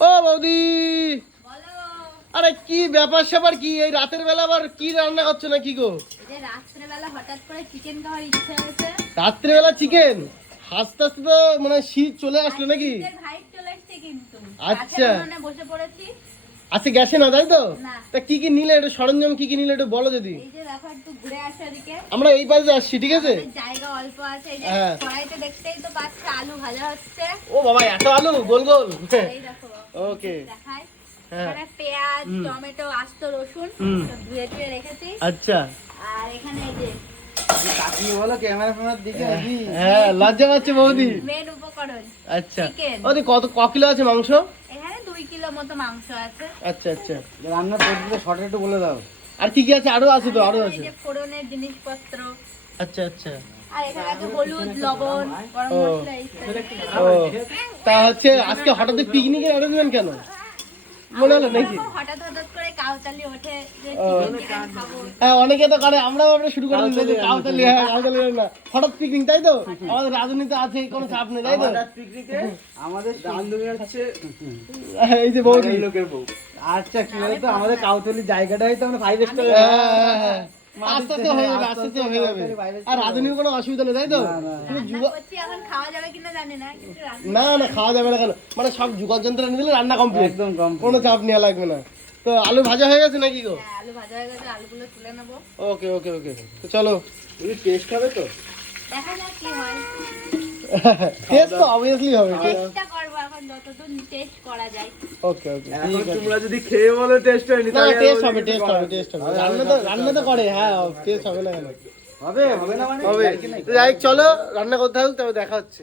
ও বৌদি, আরে কি ব্যাপার স্যাপার কি? এই রাতের বেলা আবার কি রান্না করছো না কি গো? রাত্রেবেলা হঠাৎ করে চিকেন খাওয়ার ইচ্ছা হয়েছে। রাত্রেবেলা চিকেন? হাসতে হাসতে তো মানে শীত চলে আসলো নাকি? আচ্ছা বসে পড়েছি। আচ্ছা গেছে না তাই তো? না। তা কি কি নিলে, একটু সরঞ্জাম কি কি নিলে একটু বলো যদি। এই যে দেখো একটু ঘুরে আসো এদিকে। আমরা এই পাশে আসছি, ঠিক আছে? জায়গা অল্প আছে। এই যে হ্যাঁ। কড়াইতে দেখতেই তো পাচ্ছ আলু ভাজা হচ্ছে। ও বাবা, এত আলু গোল গোল। এই দেখো। ওকে। দেখাই। হ্যাঁ। এখানে পেঁয়াজ, টমেটো, আস্ত রসুন সব ধুয়ে টুয়ে রেখেছি। আচ্ছা। আর এখানে এই যে কাকি বলো ক্যামেরার দিকে নাকি? হ্যাঁ, লজ্জা পাচ্ছে বৌদি। মেন উপকরণ আচ্ছা। চিকেন। ওদি ক কিলো আছে মাংস? এখানে 2 কিলো মতো মাংস আছে। আচ্ছা আচ্ছা। রান্নার পদ্ধতিটা শর্টে একটু বলে দাও। আর কি কি আছে? আরো আছে তো, আরো এই আছে। যে ফোড়নের জিনিসপত্র। আচ্ছা আচ্ছা। আর এখানে আছে হলুদ, লবণ, গরম ও। মশলা ইত্যাদি। ও, তা হচ্ছে আজকে হঠাৎ পিকনিকের অ্যারেঞ্জমেন্ট কেন মনে হলো নাকি? হঠাৎ হঠাৎ করে কাউতালি ওঠে যে ও। চিকেন খাবো। হ্যাঁ, অনেকে তো করে, আমরাও আমরা শুরু করে দিয়েছি কাউতালি। হ্যাঁ, কাউতালি না, হঠাৎ পিকনিক তাই তো? আমাদের রাজনীতি আছে, কোনো চাপ নেই তাই তো? পিকনিকে আমাদের রান্ধুনি হচ্ছে এই যে বৌদি। লোকের বউ। আচ্ছা কি বলতো, আমাদের কাউতলির জায়গাটা হয়তো আমরা 5 স্টার। হ্যাঁ, আস্তে আস্তে হয়ে যাবে, আস্তে আস্তে হয়ে যাবে। আর রাঁধুনির কোনো অসুবিধা নেই তাই তো? তুমি রান্না যুগ- করছি, এখন খাওয়া যাবে কিনা জানি না, কিন্তু রান্না না না, খাওয়া যাবে না কেন? মানে সব যুগার যন্ত্র এনে দিলে রান্না কমপ্লিট, একদম কম। কোনো চাপ নেওয়া লাগবে না। তো আলু ভাজা হয়ে গেছে নাকি গো? হ্যাঁ, আলু ভাজা হয়ে গেছে, আলুগুলো তুলে নেবো। ওকে ওকে ওকে, তো চলো। তুমি টেস্ট হবে তো? দেখা যাক কি হয়। টেস্ট তো অবভিয়াসলি হবে। চেষ্টা করবো এখন যতদূর টেস্ট করা যায়। ওকে ওকে, এখন তোমরা যদি খেয়ে বলো টেস্ট হয়নি না টেস্ট হবে, টেস্ট হবে, টেস্ট হবে। রান্না তো করে, হ্যাঁ টেস্ট হবে না কেন? হবে হবে না মানে হবে। তো যাই হোক, চলো রান্না করতে হবে, তবে দেখা হচ্ছে।